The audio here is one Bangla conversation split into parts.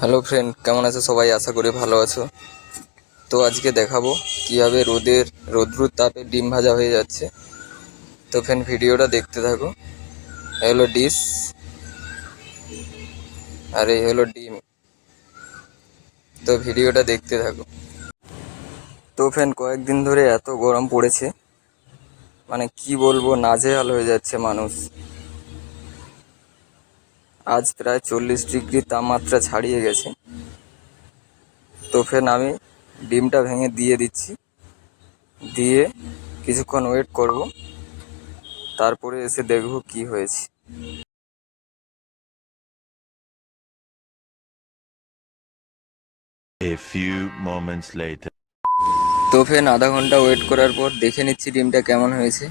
হ্যালো ফ্রেন্ড, কেমন আছো সবাই? আশা করি ভালো আছো। তো আজকে দেখাবো কীভাবে রৌদ্রুর তাপে ডিম ভাজা হয়ে যাচ্ছে। তো ফ্রেন্ড, ভিডিওটা দেখতে থাকো। এই হলো ডিশ আর এই হলো ডিম। তো ভিডিওটা দেখতে থাকো। তো ফ্রেন্ড, কয়েকদিন ধরে এত গরম পড়েছে, মানে কি বলবো, নাজেহাল হয়ে যাচ্ছে মানুষ। আজ প্রায় 40 ডিগ্রি তাপমাত্রা ছাড়িয়ে গেছে। তো ফ্রেন্ড, আমি ডিমটা ভেঙে দিয়ে দিচ্ছি, দিয়ে কিছুক্ষণ ওয়েট করব, তারপরে এসে দেখবো কি হয়েছে। A few moments later. তো ফ্রেন্ড, আধা ঘন্টা ওয়েট করার পর দেখে নিচ্ছি ডিমটা কেমন হয়েছে।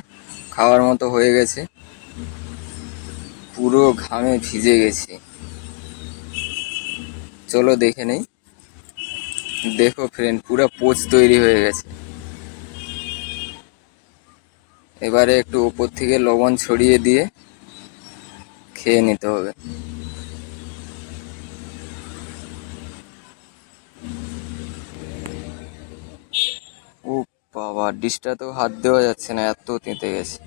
খাওয়ার মতো হয়ে গেছে, পুরো ঘামে ভিজে গেছে। চলো দেখে নেই। দেখো ফ্রেন্ড, পুরো পোচ তৈরি হয়ে গেছে। এবারে একটু উপর থেকে লবণ ছড়িয়ে দিয়ে খেয়ে নিতে হবে। ও বাবা, ডিশটা তো হাত দেওয়া যাচ্ছে না, এত তেতে গেছে।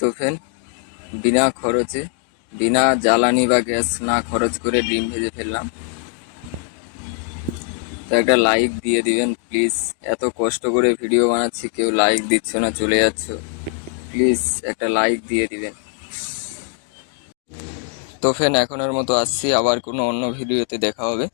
তো ফ্রেন্ড, বিনা খরচে, বিনা জ্বালানি বা গ্যাস না খরচ করে ডিম ভেজে ফেললাম। তো একটা লাইক দিয়ে দিবেন প্লিজ। এত কষ্ট করে ভিডিও বানাচ্ছি, কেউ লাইক দিচ্ছ না, চলে যাচ্ছ। প্লিজ একটা লাইক দিয়ে দিবেন। তো ফ্রেন্ড, এখনের মতো আসছি, আবার কোনো অন্য ভিডিওতে দেখা হবে।